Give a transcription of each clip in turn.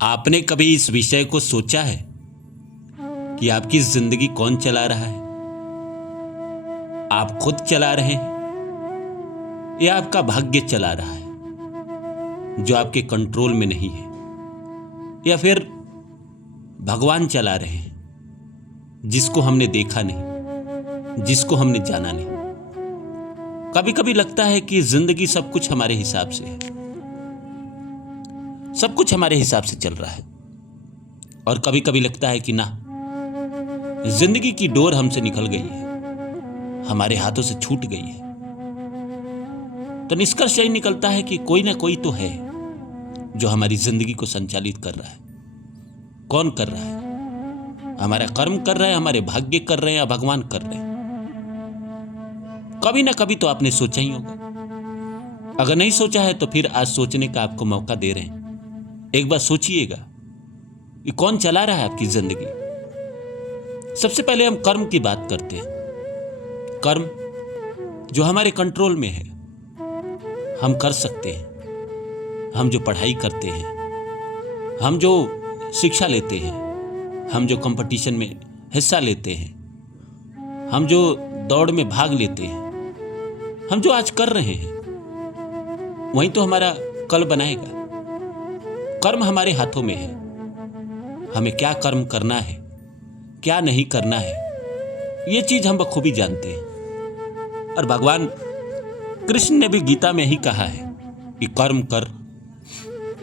आपने कभी इस विषय को सोचा है कि आपकी जिंदगी कौन चला रहा है? आप खुद चला रहे हैं या आपका भाग्य चला रहा है जो आपके कंट्रोल में नहीं है, या फिर भगवान चला रहे हैं जिसको हमने देखा नहीं, जिसको हमने जाना नहीं? कभी कभी लगता है कि जिंदगी सब कुछ हमारे हिसाब से है, सब कुछ हमारे हिसाब से चल रहा है, और कभी कभी लगता है कि ना, जिंदगी की डोर हमसे निकल गई है, हमारे हाथों से छूट गई है। तो निष्कर्ष यही निकलता है कि कोई ना कोई तो है जो हमारी जिंदगी को संचालित कर रहा है। कौन कर रहा है? हमारा कर्म कर रहा है, हमारे भाग्य कर रहे हैं, या भगवान कर रहे हैं? कभी ना कभी तो आपने सोचा ही होगा। अगर नहीं सोचा है तो फिर आज सोचने का आपको मौका दे रहे हैं। एक बार सोचिएगा कि कौन चला रहा है आपकी जिंदगी। सबसे पहले हम कर्म की बात करते हैं। कर्म जो हमारे कंट्रोल में है, हम कर सकते हैं। हम जो पढ़ाई करते हैं, हम जो शिक्षा लेते हैं, हम जो कंपटीशन में हिस्सा लेते हैं, हम जो दौड़ में भाग लेते हैं, हम जो आज कर रहे हैं, वही तो हमारा कल बनाएगा। कर्म हमारे हाथों में है। हमें क्या कर्म करना है, क्या नहीं करना है, ये चीज हम बखूबी जानते हैं। और भगवान कृष्ण ने भी गीता में ही कहा है कि कर्म कर,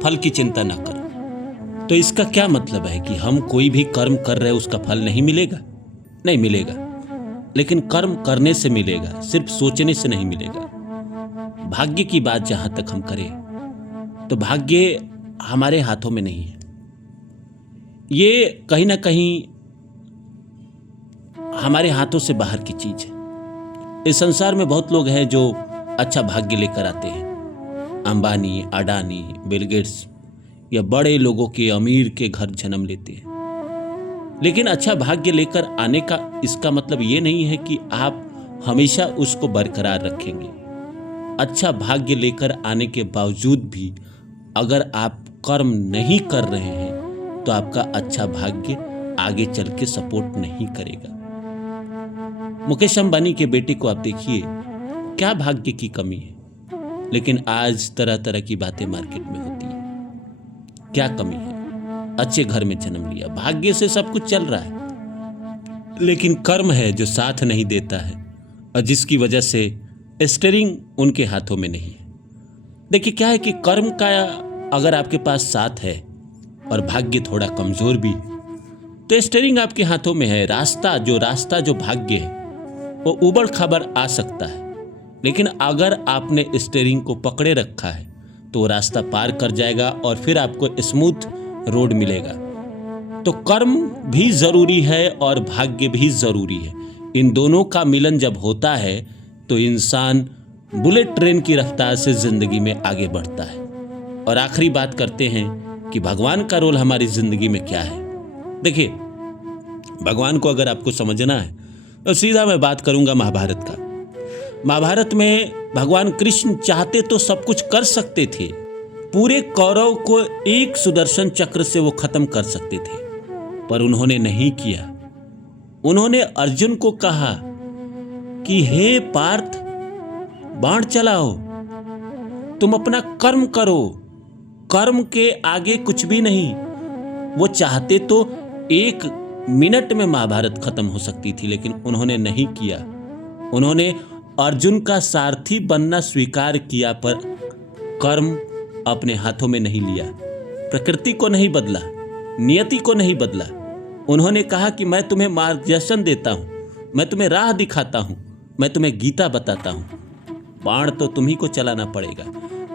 फल की चिंता न कर। तो इसका क्या मतलब है कि हम कोई भी कर्म कर रहे हैं, उसका फल नहीं मिलेगा? नहीं मिलेगा, लेकिन कर्म करने से मिलेगा, सिर्फ सोचने से नहीं मिलेगा। भाग्य की बात जहां तक हम करें तो भाग्य हमारे हाथों में नहीं है। ये कहीं ना कहीं हमारे हाथों से बाहर की चीज है। इस संसार में बहुत लोग हैं जो अच्छा भाग्य लेकर आते हैं। अंबानी, अडानी, बिल गेट्स या बड़े लोगों के, अमीर के घर जन्म लेते हैं। लेकिन अच्छा भाग्य लेकर आने का इसका मतलब ये नहीं है कि आप हमेशा उसको बरकरार रखेंगे। अच्छा भाग्य लेकर आने के बावजूद भी अगर आप कर्म नहीं कर रहे हैं तो आपका अच्छा भाग्य आगे चल के सपोर्ट नहीं करेगा। मुकेश अंबानी के बेटे को आप देखिए, क्या भाग्य की कमी है, लेकिन आज तरह तरह की बातें मार्केट में होती है। क्या कमी है? अच्छे घर में जन्म लिया, भाग्य से सब कुछ चल रहा है, लेकिन कर्म है जो साथ नहीं देता है, और जिसकी वजह से स्टीयरिंग उनके हाथों में नहीं है। देखिए क्या है कि कर्म का अगर आपके पास साथ है और भाग्य थोड़ा कमजोर भी है, तो स्टीयरिंग आपके हाथों में है। रास्ता जो भाग्य है वो उबड़ खाबड़ आ सकता है, लेकिन अगर आपने स्टीयरिंग को पकड़े रखा है तो वो रास्ता पार कर जाएगा और फिर आपको स्मूथ रोड मिलेगा। तो कर्म भी जरूरी है और भाग्य भी जरूरी है। इन दोनों का मिलन जब होता है तो इंसान बुलेट ट्रेन की रफ्तार से जिंदगी में आगे बढ़ता है। और आखिरी बात करते हैं कि भगवान का रोल हमारी जिंदगी में क्या है। देखिए, भगवान को अगर आपको समझना है तो सीधा मैं बात करूंगा महाभारत का। महाभारत में भगवान कृष्ण चाहते तो सब कुछ कर सकते थे। पूरे कौरव को एक सुदर्शन चक्र से वो खत्म कर सकते थे, पर उन्होंने नहीं किया। उन्होंने अर्जुन को कहा कि हे पार्थ, बाण चलाओ, तुम अपना कर्म करो, कर्म के आगे कुछ भी नहीं। वो चाहते तो 1 मिनट में महाभारत खत्म हो सकती थी, लेकिन उन्होंने नहीं किया। उन्होंने अर्जुन का सारथी बनना स्वीकार किया, पर कर्म अपने हाथों में नहीं लिया, प्रकृति को नहीं बदला, नियति को नहीं बदला। उन्होंने कहा कि मैं तुम्हें मार्गदर्शन देता हूं, मैं तुम्हें राह दिखाता हूं, मैं तुम्हें गीता बताता हूं, बाण तो तुम्ही को चलाना पड़ेगा।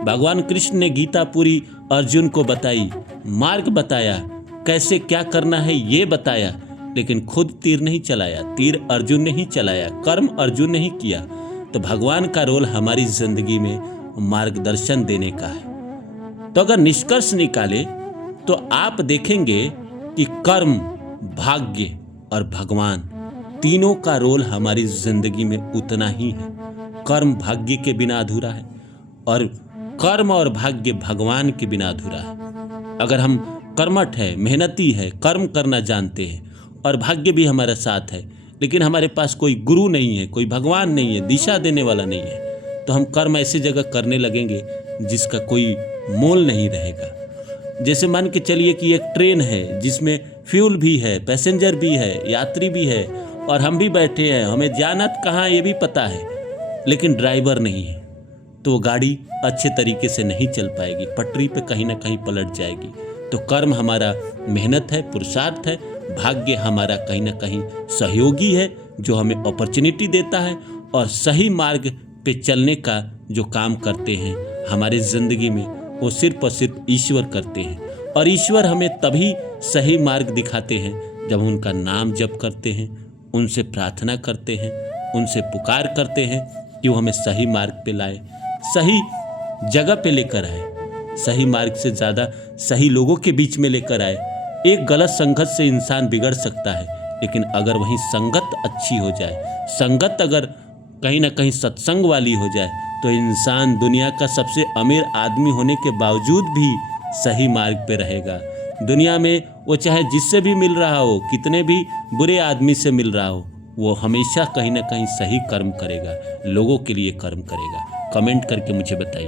भगवान कृष्ण ने गीता पूरी अर्जुन को बताई, मार्ग बताया, कैसे क्या करना है ये बताया, लेकिन खुद तीर नहीं चलाया, तीर अर्जुन ने ही चलाया, कर्म अर्जुन ने ही किया। तो भगवान का रोल हमारी जिंदगी में मार्गदर्शन देने का है। तो अगर निष्कर्ष निकाले तो आप देखेंगे कि कर्म, भाग्य और भगवान तीनों का रोल हमारी जिंदगी में उतना ही है। कर्म भाग्य के बिना अधूरा है और कर्म और भाग्य भगवान के बिना अधूरा है। अगर हम कर्मठ है, मेहनती है, कर्म करना जानते हैं और भाग्य भी हमारा साथ है, लेकिन हमारे पास कोई गुरु नहीं है, कोई भगवान नहीं है, दिशा देने वाला नहीं है, तो हम कर्म ऐसी जगह करने लगेंगे जिसका कोई मोल नहीं रहेगा। जैसे मान के चलिए कि एक ट्रेन है जिसमें फ्यूल भी है, पैसेंजर भी है, यात्री भी है और हम भी बैठे हैं, हमें जाना कहाँ ये भी पता है, लेकिन ड्राइवर नहीं है, तो वो गाड़ी अच्छे तरीके से नहीं चल पाएगी, पटरी पे कहीं ना कहीं पलट जाएगी। तो कर्म हमारा मेहनत है, पुरुषार्थ है, भाग्य हमारा कहीं ना कहीं सहयोगी है जो हमें अपॉर्चुनिटी देता है और सही मार्ग पे चलने का जो काम करते हैं हमारी ज़िंदगी में वो सिर्फ और सिर्फ ईश्वर करते हैं। और ईश्वर हमें तभी सही मार्ग दिखाते हैं जब उनका नाम जप करते हैं, उनसे प्रार्थना करते हैं, उनसे पुकार करते हैं कि वो हमें सही मार्ग पे लाए, सही जगह पे लेकर आए, सही मार्ग से ज़्यादा सही लोगों के बीच में लेकर आए। एक गलत संगत से इंसान बिगड़ सकता है, लेकिन अगर वहीं संगत अच्छी हो जाए, संगत अगर कहीं ना कहीं सत्संग वाली हो जाए, तो इंसान दुनिया का सबसे अमीर आदमी होने के बावजूद भी सही मार्ग पे रहेगा। दुनिया में वो चाहे जिससे भी मिल रहा हो, कितने भी बुरे आदमी से मिल रहा हो, वो हमेशा कहीं ना कहीं सही कर्म करेगा, लोगों के लिए कर्म करेगा। कमेंट करके मुझे बताइए।